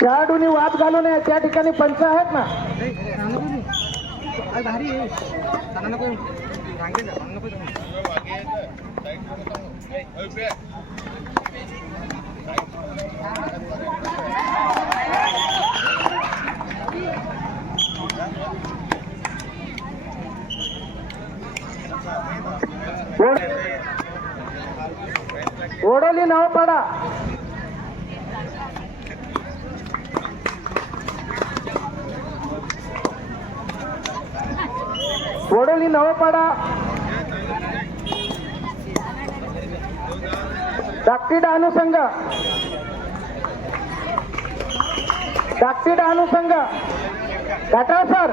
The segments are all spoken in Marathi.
खेळाडूंनी वाद घालू नये, त्या ठिकाणी पंच आहेत ना. ओढोली नवपाडा ओढोली नवपाडा धाकटी डहाणू संघ घाटाळ सर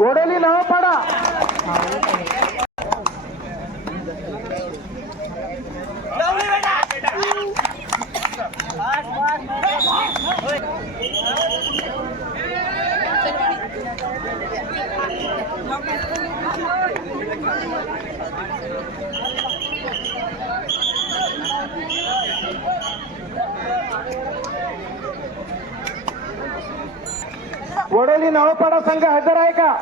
ओढोली नवपाडा वडोली नवपाडा संघ हजर आहे का?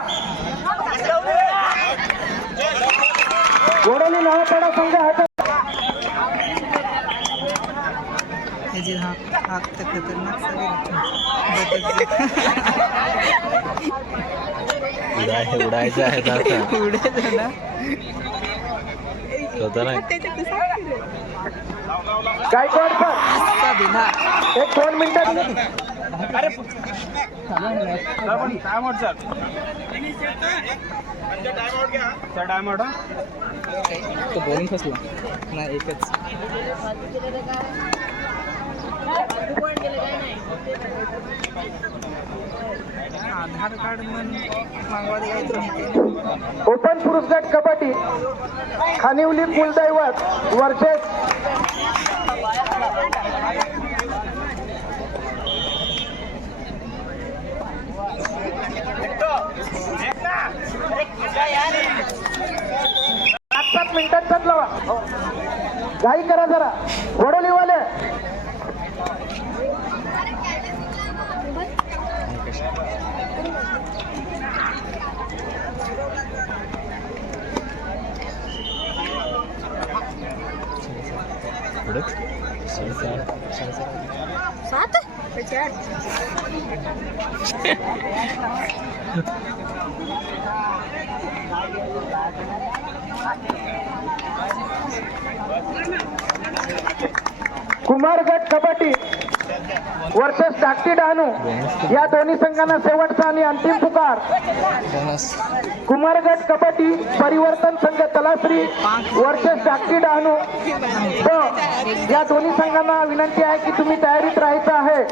वडोली नवपाडा संघ हजर. उडायचं आहे गायकवाड सर एक 2 मिनिटं. अरे तो बॉलिंग फसला ना एकच. आधार कार्ड मागवा द्यायचं. ओपन पुरुष गट कबड्डी खानिवली कुलदैवत वर्षेस सात मिनिटात चालवा. घाई करा जरा वडोलीवाले. कुमारगट कबड्डी वर्सेस धाकटी डहाणू या दोन्ही संघांना शेवटचा आणि अंतिम पुकार. कुमारगट कबड्डी परिवर्तन संघ तलासरी वर्सेस धाकटी डहाणू. या दोन्ही संघांना विनंती आहे की तुम्ही तयारीत राहायचं आहे.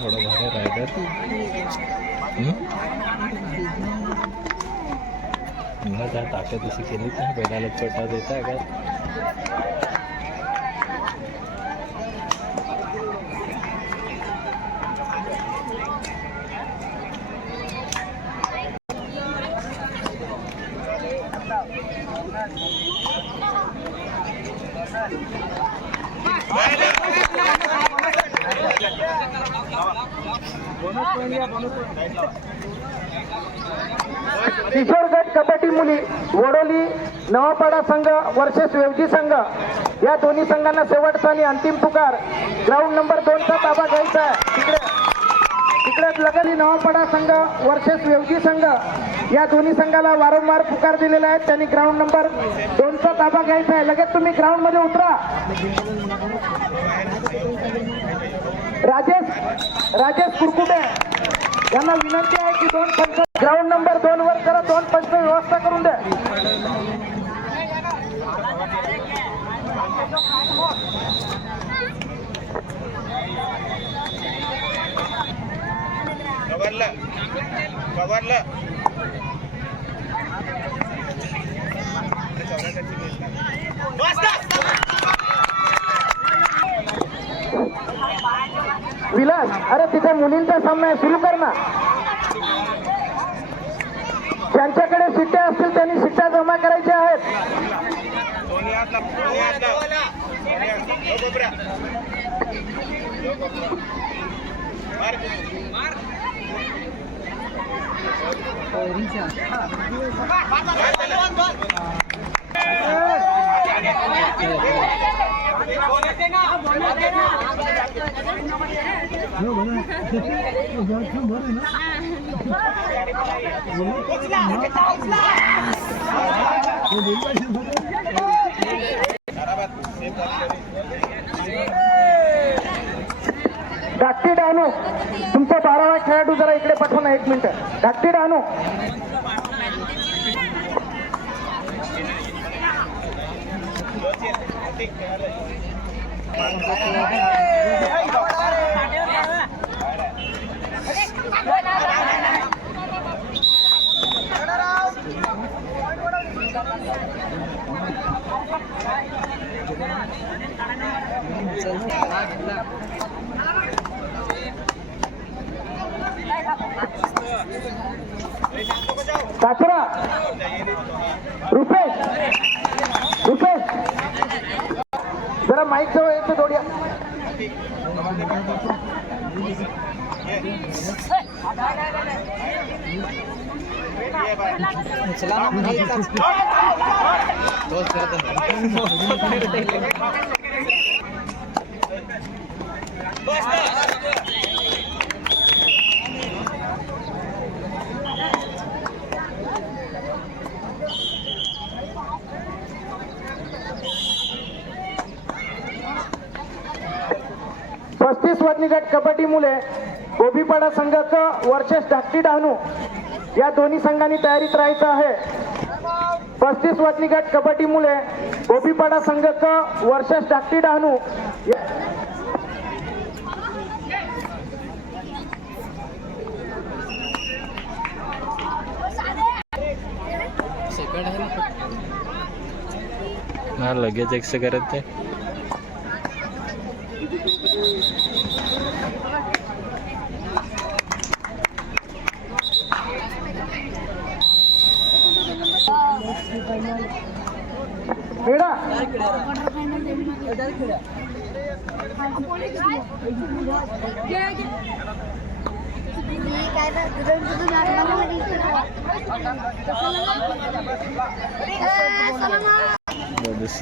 थोड़ा भारी राइडर क्या ताकत इसी के लिए पहला लोग छोटा देता है अगर Thank you. किशोर गट कबड्डी मुली वडोली नवापाडा संघ वर्सेस वेवजी संघ या दोन्ही संघांना शेवटचा आणि अंतिम पुकार. ग्राउंड नंबर 2 चा ताबा घ्यायचा आहे. तिकडे लगली नवापाडा संघ वर्सेस वेवजी संघ या दोन्ही संघाला वारंवार पुकार दिलेला आहे. त्यांनी ग्राउंड नंबर 2 चा ताबा घ्यायचा आहे. लगेच तुम्ही ग्राउंड मध्ये उतरा. राजेश कुरकुटे यांना विनंती आहे की 2 पंच ग्राउंड नंबर 2 वर जरा 2 पंच व्यवस्था करून द्या. विलास, अरे तिथे मुलींचा सामना सुरू कर ना. ज्यांच्याकडे शिट्ट्या असतील त्यांनी शिट्ट्या जमा करायच्या आहेत. धाकटी डहाणू, तुमचा 12वा खेळाडू जरा इकडे पाठवा ना. 1 मिनिट. धाकटी डहाणू, काचरा, रुपेश जरा माईक जवळ येतो थोड्या. गट कबड्डी मुले गोबीपाडा संघाचं वर्सेस धाकटी डहाणू या दोन्ही संघांनी तयारीत राहायचं आहे. 35 वजनी गट कबड्डी मुले गोबीपाडा संघाचं वर्सेस धाकटी डहाणू. लगेच एक्स करत ते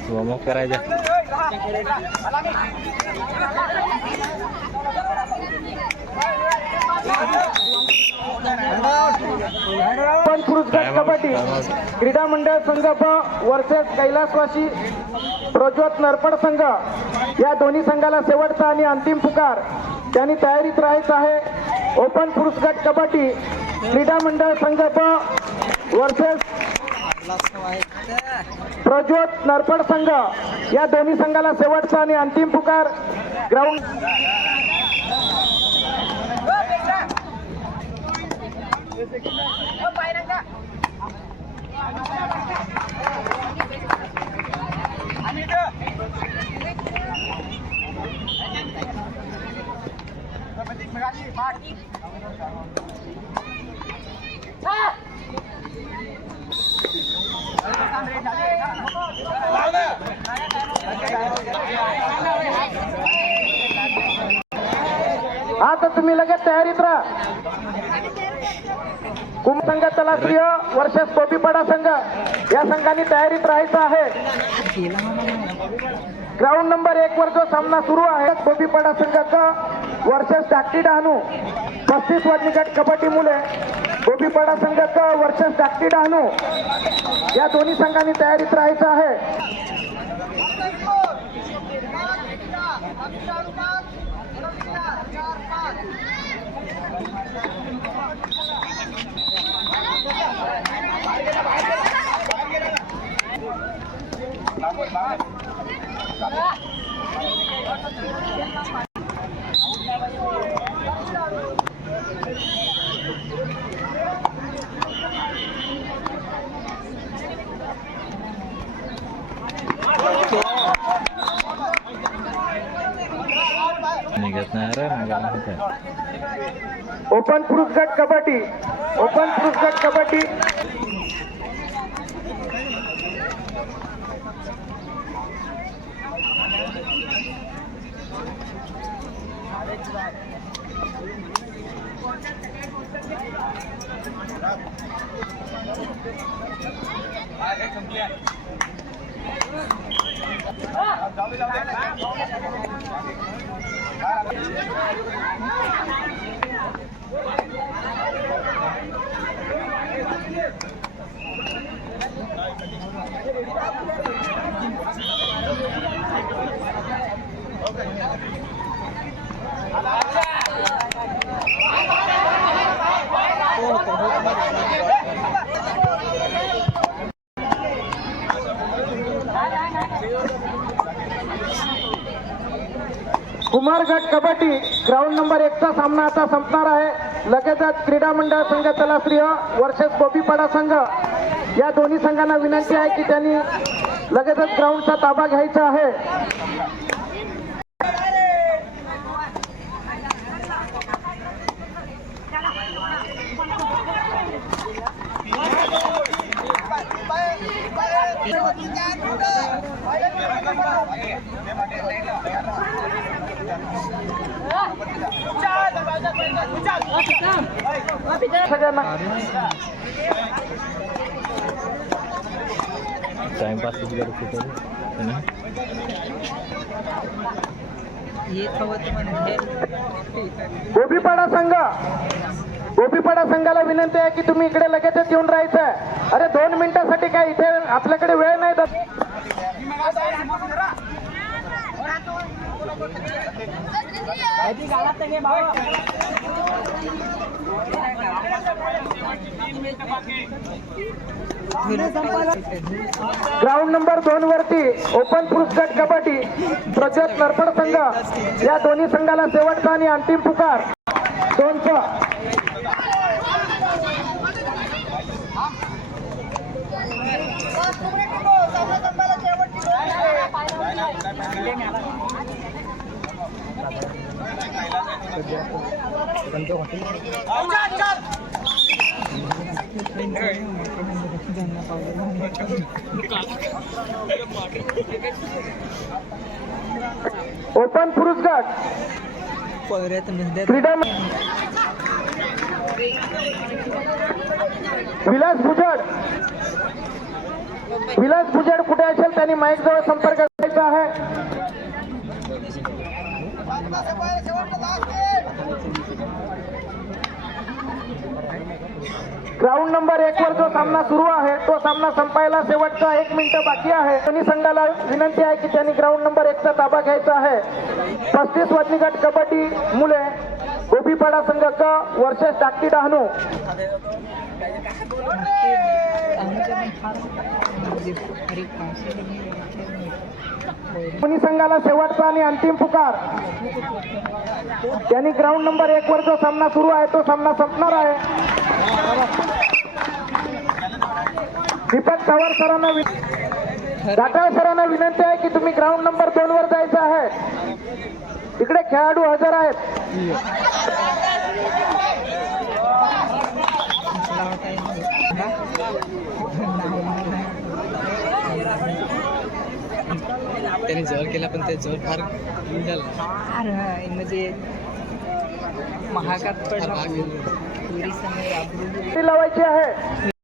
वॉर्मअप करायचा. पण पुरुष कबड्डी क्रीडा मंडळ संघ वर्सेस कैलासवासी प्रज्वत नरपड संघ या दोन्ही संघाला शेवटचा आणि अंतिम पुकार. त्यांनी तयारीत राहायचं आहे. ओपन पुरुष गट कबड्डी क्रीडा मंडळ संघ वर्सेस प्रज्वत नरपड संघ या दोन्ही संघाला शेवटचा आणि अंतिम पुकार. ग्राउंड आता तुम्ही लगेच तयारीत राहा. कुंभ संघ तलाश्रीय वर्षस गोपीपाडा संघ या संघाने तयारीत राहायचं आहे. ग्राउंड नंबर 1 वर जो सामना सुरू आहे गोपीपाडा संघाचा वर्षस धाकटी डहाणू 35 वजनी गट कबड्डी मुले गोपीपाडा संघाचा वर्षस धाकटी डहाणू या दोन्ही संघांनी तयारीत राहायचं आहे. निघत नाही रे निघाला होता. ओपन पुरुष गट कबड्डी ओपन पुरुष गट कबड्डी कुमार गट कबड्डी ग्राउंड नंबर 1 चा सामना आता संपणार आहे. लगेचच क्रीडा मंडळ संघ तलाश्रीय वर्षस गोपीपाडा संघ या दोन्ही संघांना विनंती आहे की त्यांनी लगेचच ग्राउंडचा ताबा घ्यायचा आहे. सगळ्यांना टाइमपास करत होतो ना. गोपीपाडा संघाला विनंती आहे की तुम्ही इकडे लगेचच येऊन राहायचं आहे. अरे 2 मिनिटासाठी काय इथे आपल्याकडे वेळ नाही. ग्राउंड नंबर 2 वरती ओपन पुरुष गट कबड्डी प्रज्योत नरपड संघ या दोन्ही संघाला शेवटचा आणि अंतिम पुकार 200. ओपन पुरुष गट क्रीडा विलास भुजड कुठे असेल त्यांनी माईक जवळ संपर्क करायचा आहे. ग्राउंड नंबर 1 वर जो सामना सुरू आहे तो सामना संपायला शेवटचा 1 मिनिट बाकी आहे. दोन्ही संघाला विनंती आहे की त्यांनी ग्राउंड नंबर 1 चा ताबा घ्यायचा आहे. 35 वजनी गट कबड्डी मुले गोपीपाडा संघाचा वर्षस धाकटी डहाणू दोन्ही संघाला शेवटचा आणि अंतिम पुकार. त्यांनी ग्राउंड नंबर 1 वर जो सामना सुरू आहे तो सामना संपणार आहे. दीपक चव्हाण सरांना दाताळ सरांना विनंती आहे की तुम्ही ग्राउंड नंबर 2 वर जायचं आहे. इकडे खेळाडू हजर आहेत. त्याने जोर केला पण ते जोर फार म्हणजे महागात पडला. लावायची आहे